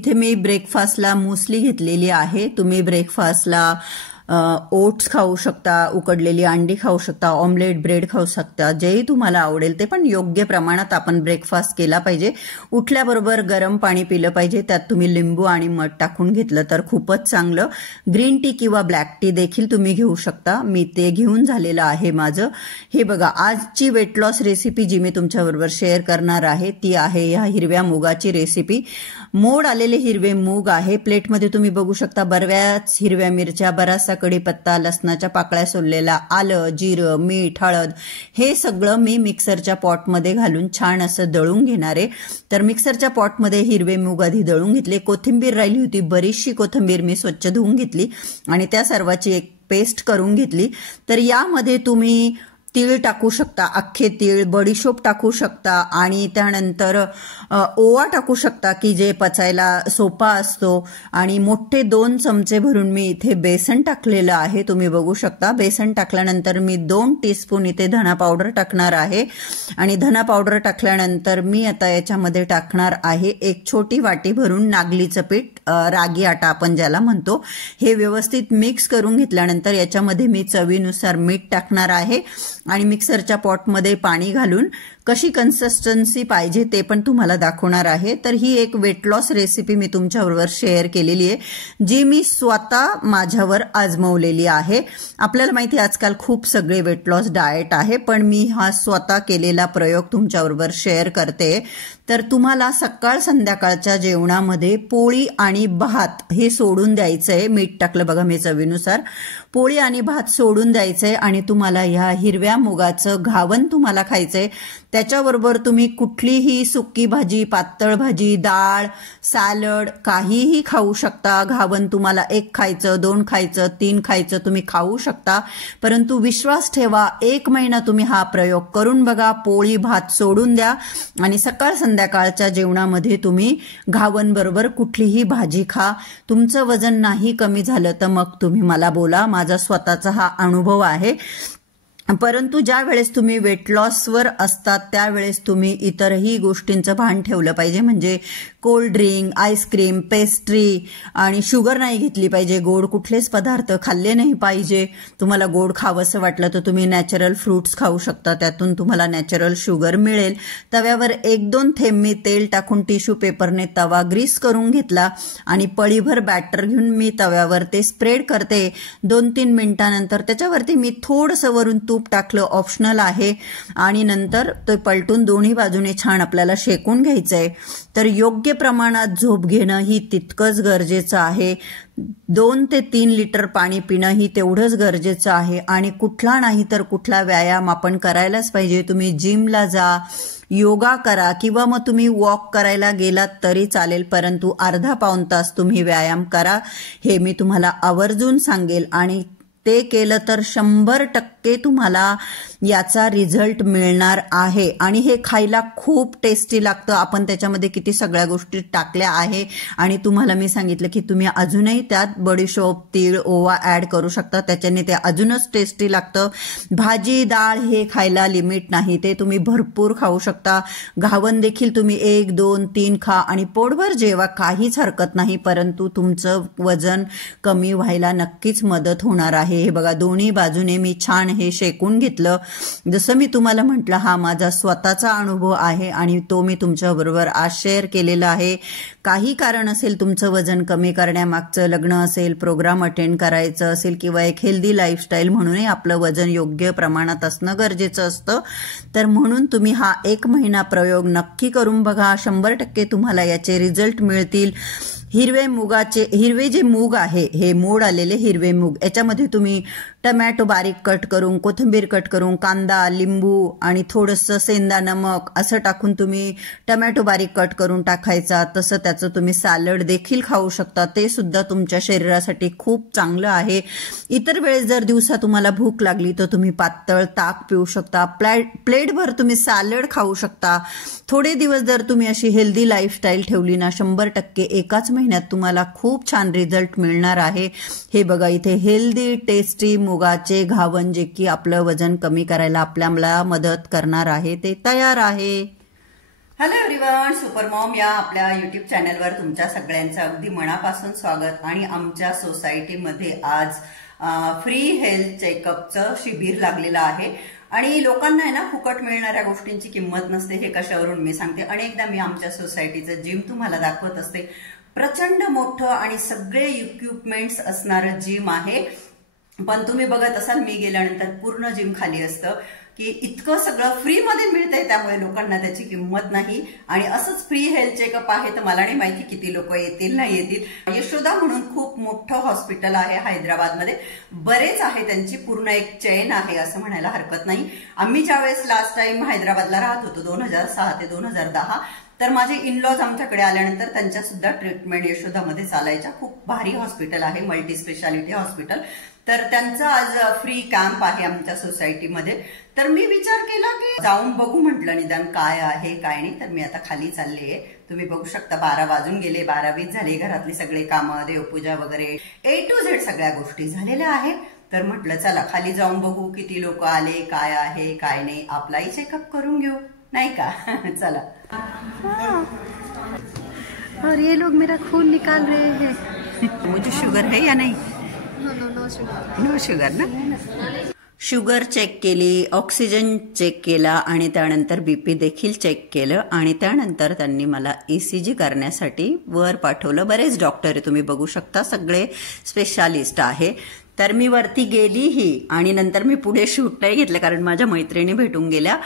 इथे मी ब्रेकफास्टला मुसली घेतलेली आहे. तुम्ही ब्रेकफास्टला ओट्स खाऊ शकता, उकडलेली अंडी खाऊ शकता, ऑमलेट ब्रेड खाऊ शकता, जेही तुम्हाला आवडेल ते, पण योग्य प्रमाणात आपण ब्रेकफास्ट केला पाहिजे. उठल्याबरोबर गरम पाणी पिलं पाहिजे. त्यात तुम्ही लिंबू आणि मध टाकून घेतलं तर खूपच चांगलं. ग्रीन टी किंवा ब्लॅक टी देखील तुम्ही घेऊ शकता. मी ते घेऊन झालेलं आहे माझं. हे बघा, आजची वेट लॉस रेसिपी जी मी तुमच्याबरोबर शेअर करणार आहे ती आहे ह्या हिरव्या मुगाची रेसिपी. मोड आलेले हिरवे मूग आहे. प्लेटमध्ये तुम्ही बघू शकता बऱ्याच हिरव्या मिरच्या, बराचसा कढीपत्ता, लसणाच्या पाकळ्या सोललेला, आलं, जिरं, मीठ, हळद हे सगळं मी मिक्सरच्या पॉटमध्ये घालून छान असं दळून घेणार आहे. तर मिक्सरच्या पॉटमध्ये हिरवे मूग आधी दळून घेतले. कोथिंबीर राहिली होती, बरीचशी कोथिंबीर मी स्वच्छ धुवून घेतली आणि त्या सर्वाची एक पेस्ट करून घेतली. तर यामध्ये तुम्ही तीळ टाकू शकता, अख्खे तीळ, बडीशोप टाकू शकता आणि त्यानंतर ओवा टाकू शकता की जे पचायला सोपा असतो. आणि मोठे 2 चमचे भरून मी इथे बेसन टाकलेलं आहे. तुम्ही बघू शकता. बेसन टाकल्यानंतर मी 2 टीस्पून इथे धना पावडर टाकणार आहे आणि धना पावडर टाकल्यानंतर मी आता याच्यामध्ये टाकणार आहे 1 छोटी वाटी भरून नागलीचं पीठ, रागी आटा आपण ज्याला म्हणतो. हे व्यवस्थित मिक्स करून घेतल्यानंतर याच्यामध्ये मी चवीनुसार मीठ टाकणार आहे आणि मिक्सरच्या पॉटमध्ये पाणी घालून कशी कन्सिस्टन्सी पाहिजे ते पण तुम्हाला दाखवणार आहे. तर ही एक वेट लॉस रेसिपी मी तुमच्याबरोबर शेअर केलेली आहे, जी मी स्वतः माझ्यावर आजमावलेली आहे. आपल्याला माहिती आहे आजकाल खूप सगळे वेट लॉस डाएट आहे, पण मी हा स्वतः केलेला प्रयोग तुमच्याबरोबर शेअर करते. तर तुम्हाला सकाळ संध्याकाळच्या जेवणामध्ये पोळी आणि भात हे सोडून द्यायचंय. मीठ टाकलं बघा मी चवीनुसार. पोळी आणि भात सोडून द्यायचंय आणि तुम्हाला ह्या हिरव्या मुगाचं घावन तुम्हाला खायचंय. त्याच्याबरोबर तुम्ही कुठलीही सुकी भाजी, पातळ भाजी, डाळ, सॅलड काहीही खाऊ शकता. घावन तुम्हाला 1 खायचं, 2 खायचं, 3 खायचं, तुम्ही खाऊ शकता. परंतु विश्वास ठेवा, 1 महिना तुम्ही हा प्रयोग करून बघा. पोळी भात सोडून द्या आणि सकाळ संध्याकाळच्या जेवणामध्ये तुम्ही घावन बरोबर कुठलीही भाजी खा. तुमचं वजन नाही कमी झालं तर मग तुम्ही मला बोला. माझा स्वतःचा हा अनुभव आहे. परंतु ज्या वेळेस तुम्ही वेट लॉसवर असतात त्यावेळेस तुम्ही इतरही गोष्टींचं भान ठेवलं पाहिजे. म्हणजे कोल्ड ड्रिंक, आईस्क्रीम, पेस्ट्री आणि शुगर नाही घेतली पाहिजे. गोड कुठलेच पदार्थ खाल्ले नाही पाहिजे. तुम्हाला गोड खावंसं वाटलं तर तुम्ही नॅचरल फ्रुट्स खाऊ शकता, त्यातून तुम्हाला नॅचरल शुगर मिळेल. तव्यावर 1-2 थेंब मी तेल टाकून टिश्यू पेपरने तवा ग्रीस करून घेतला आणि पळीभर बॅटर घेऊन मी तव्यावर ते स्प्रेड करते. 2-3 मिनिटांनंतर त्याच्यावरती मी थोडंसं वरून तूप टाकलं, ऑप्शनल आहे. आणि नंतर ते पलटून दोन्ही बाजूने छान आपल्याला शेकून घ्यायचंय. तर योग्य प्रमाणात झोप घेणं ही तितकंच गरजेचं आहे. 2 ते 3 लिटर पाणी पिणं ही तेवढंच गरजेचं आहे. आणि कुठला नाही तर कुठला व्यायाम आपण करायलाच पाहिजे. तुम्ही जिमला जा, योगा करा किंवा मग तुम्ही वॉक करायला गेलात तरी चालेल, परंतु अर्धा-पाऊण तास तुम्ही व्यायाम करा. हे मी तुम्हाला आवर्जून सांगेल आणि ते केलं तर 100% तुम्हाला याचा रिझल्ट मिळणार आहे. आणि हे खायला खूप टेस्टी लागतं. आपण त्याच्यामध्ये किती सगळ्या गोष्टी टाकल्या आहे आणि तुम्हाला मी सांगितलं की तुम्ही अजूनही त्यात बडीशोप, तीळ, ओवा ऍड करू शकता. त्याच्याने ते अजूनच टेस्टी लागतं. भाजी, डाळ हे खायला लिमिट नाही, ते तुम्ही भरपूर खाऊ शकता. घावन देखील तुम्ही 1, 2, 3 खा आणि पोटभर जेवा, काहीच हरकत नाही. परंतु तुमचं वजन कमी व्हायला नक्कीच मदत होणार आहे. हे बघा, दोन्ही बाजूने मी छान हे शेकून घेतलं. जसं मी तुम्हाला म्हटलं, हा माझा स्वतःचा अनुभव आहे आणि तो मी तुमच्याबरोबर आज शेअर केलेला आहे. काही कारण असेल तुमचं वजन कमी करण्यामागचं, लग्न असेल, प्रोग्राम अटेंड करायचं असेल किंवा एक हेल्दी लाईफस्टाईल म्हणूनही आपलं वजन योग्य प्रमाणात असणं गरजेचं असतं. तर म्हणून तुम्ही हा 1 महिना प्रयोग नक्की करून बघा. 100% तुम्हाला याचे रिझल्ट मिळतील. हिरवे जे मूग आहे, हे मोड आलेले हिरवे मूग, याच्यामध्ये तुम्ही टमॅटो बारीक कट करून, कोथिंबीर कट करून, कांदा, लिंबू आणि थोडंसं सेंदा नमक असं टाकून तुम्ही टमॅटो बारीक कट करून टाकायचा. तसं त्याचं तुम्ही सॅलड देखील खाऊ शकता. ते सुद्धा तुमच्या शरीरासाठी खूप चांगलं आहे. इतर वेळेस जर दिवसा तुम्हाला भूक लागली तर तुम्ही पातळ ताक पिऊ शकता. प्लेटभर तुम्ही सॅलड खाऊ शकता. थोडे दिवस जर तुम्ही अशी हेल्दी लाईफस्टाईल ठेवली ना, 100% एकाच महिन्यात तुम्हाला खूप छान रिझल्ट मिळणार आहे. हे बघा, इथे हेल्दी टेस्टी मुगाचे घावन जे की आपलं वजन कमी करायला आपल्याला मदत करणार आहे ते तयार आहे. हॅलो एव्हरीवन, सुपर मॉम या आपल्या युट्यूब चॅनलवर तुमच्या सगळ्यांचं अगदी मनापासून स्वागत. आणि आमच्या सोसायटीमध्ये आज फ्री हेल्थ चेकअपचं शिबिर लागलेलं आहे. आणि लोकांना आहे ना फुकट मिळणाऱ्या गोष्टींची किंमत नसते, हे कशावरून मी सांगते. अनेकदा मी आमच्या सोसायटीचं जिम तुम्हाला दाखवत असते. प्रचंड मोठं आणि सगळे इक्विपमेंट्स असणारं जिम आहे. पण तुम्ही बघत असाल मी गेल्यानंतर पूर्ण जिम खाली असतं की इतकं सगळं फ्रीमध्ये मिळतंय, त्यामुळे लोकांना त्याची किंमत नाही. आणि असंच फ्री हेल्थ चेकअप आहे तर मला नाही माहिती किती लोक येतील नाही येतील. यशोदा म्हणून खूप मोठं हॉस्पिटल आहे हैदराबादमध्ये, बरेच आहे, त्यांची पूर्ण एक चेन आहे असं म्हणायला हरकत नाही. आम्ही ज्यावेळेस लास्ट टाइम हैदराबादला राहत होतो 2006 ते 2010, तर माझे इनलॉज आमच्याकडे आल्यानंतर त्यांच्या सुद्धा ट्रीटमेंट यशोदामध्ये चालायच्या. खूप भारी हॉस्पिटल आहे, मल्टी स्पेशालिटी हॉस्पिटल. तर त्यांचा आज फ्री कॅम्प आहे आमच्या सोसायटीमध्ये. तर मी विचार केला की जाऊन बघू, म्हटलं निदान काय आहे काय नाही. तर मी आता खाली चालले आहे. तुम्ही बघू शकता 12 वाजून गेले, 12-20 झाले. घरातली सगळे कामं, देवपूजा वगैरे A to Z सगळ्या गोष्टी झालेल्या आहेत. तर म्हटलं चला खाली जाऊन बघू किती लोक आले, काय आहे काय नाही, आपलाही चेकअप करून घेऊ, नाही का? चला. और ये लोग मेरा खून निकाल रहे हैं. मुझे शुगर है या नहीं? नो शुगर ना. शुगर चेक केली, ऑक्सिजन चेक केला आणि त्यानंतर BP देखील चेक केलं. आणि त्यानंतर त्यांनी मला ECG करण्यासाठी वर पाठवलं. बरेच डॉक्टर आहे, तुम्ही बघू शकता, सगळे स्पेशालिस्ट आहे. तर मी वरती गेलीही आणि नंतर मी पुढे शूट नाही घेतलं कारण माझ्या मैत्रिणी भेटून गेल्या.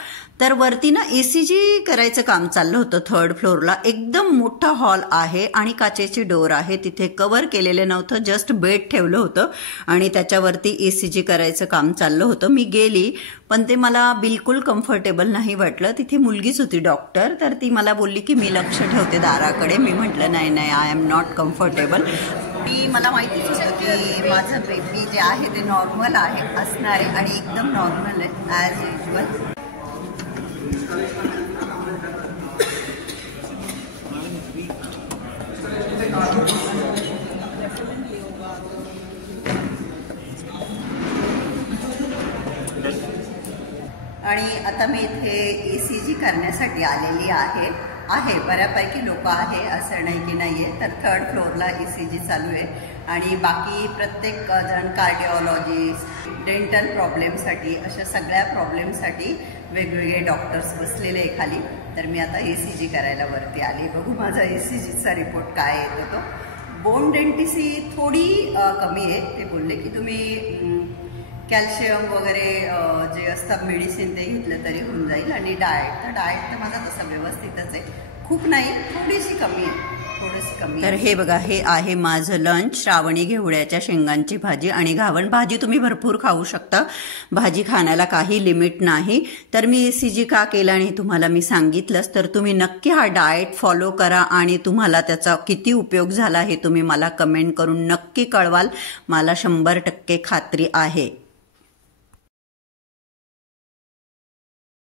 तर वरती ना ECG करायचं काम चाललं होतं 3rd फ्लोअरला. एकदम मोठा हॉल आहे आणि काचेची डोर आहे. तिथे कव्हर केलेलं नव्हतं, जस्ट बेड ठेवलं होतं आणि त्याच्यावरती ECG करायचं काम चाललं होतं. मी गेली पण ते मला बिलकुल कम्फर्टेबल नाही वाटलं. तिथे मुलगीच होती डॉक्टर, तर ती मला बोलली की मी लक्ष ठेवते दाराकडे. मी म्हटलं नाही, आय एम नॉट कम्फर्टेबल. मला माहितीच होतं की माझं BP जे आहे ते नॉर्मल आहे असणार आहे आणि एकदम नॉर्मल आहे ॲज युजल. आणि आता मी इथे ECG करण्यासाठी आलेली आहे. बऱ्यापैकी लोक आहे, असं नाही की नाहीये. तर 3rd फ्लोअरला ECG चालू आहे आणि बाकी प्रत्येक जण कार्डिओलॉजिस्ट, डेंटल प्रॉब्लेमसाठी, अशा सगळ्या प्रॉब्लेमसाठी वेगवेगळे डॉक्टर्स बसलेले आहे खाली. तर मी आता ECG करायला वरती आली. बघू माझा ECGचा रिपोर्ट काय येतो. तो बोन डेंटिसी थोडी कमी आहे. ते बोलले की तुम्ही कॅल्शियम वगैरे जे असतात मेडिसिन ते घेतलं तरी होऊन जाईल. आणि डाएट तर माझा तसा व्यवस्थितच आहे, खूप नाही, थोडीशी कमी आहे, थोडीशी कमी. तर हे बघा, हे आहे माझं लंच. श्रावणी घेवड्याच्या शेंगांची भाजी आणि घावण भाजी. तुम्ही भरपूर खाऊ शकता, भाजी खाण्याला काही लिमिट नाही. तर मी ECG का केलं आणि तुम्हाला मी सांगितलंच. तर तुम्ही नक्की हा डाएट फॉलो करा आणि तुम्हाला त्याचा किती उपयोग झाला हे तुम्ही मला कमेंट करून नक्की कळवाल. मला 100% खात्री आहे.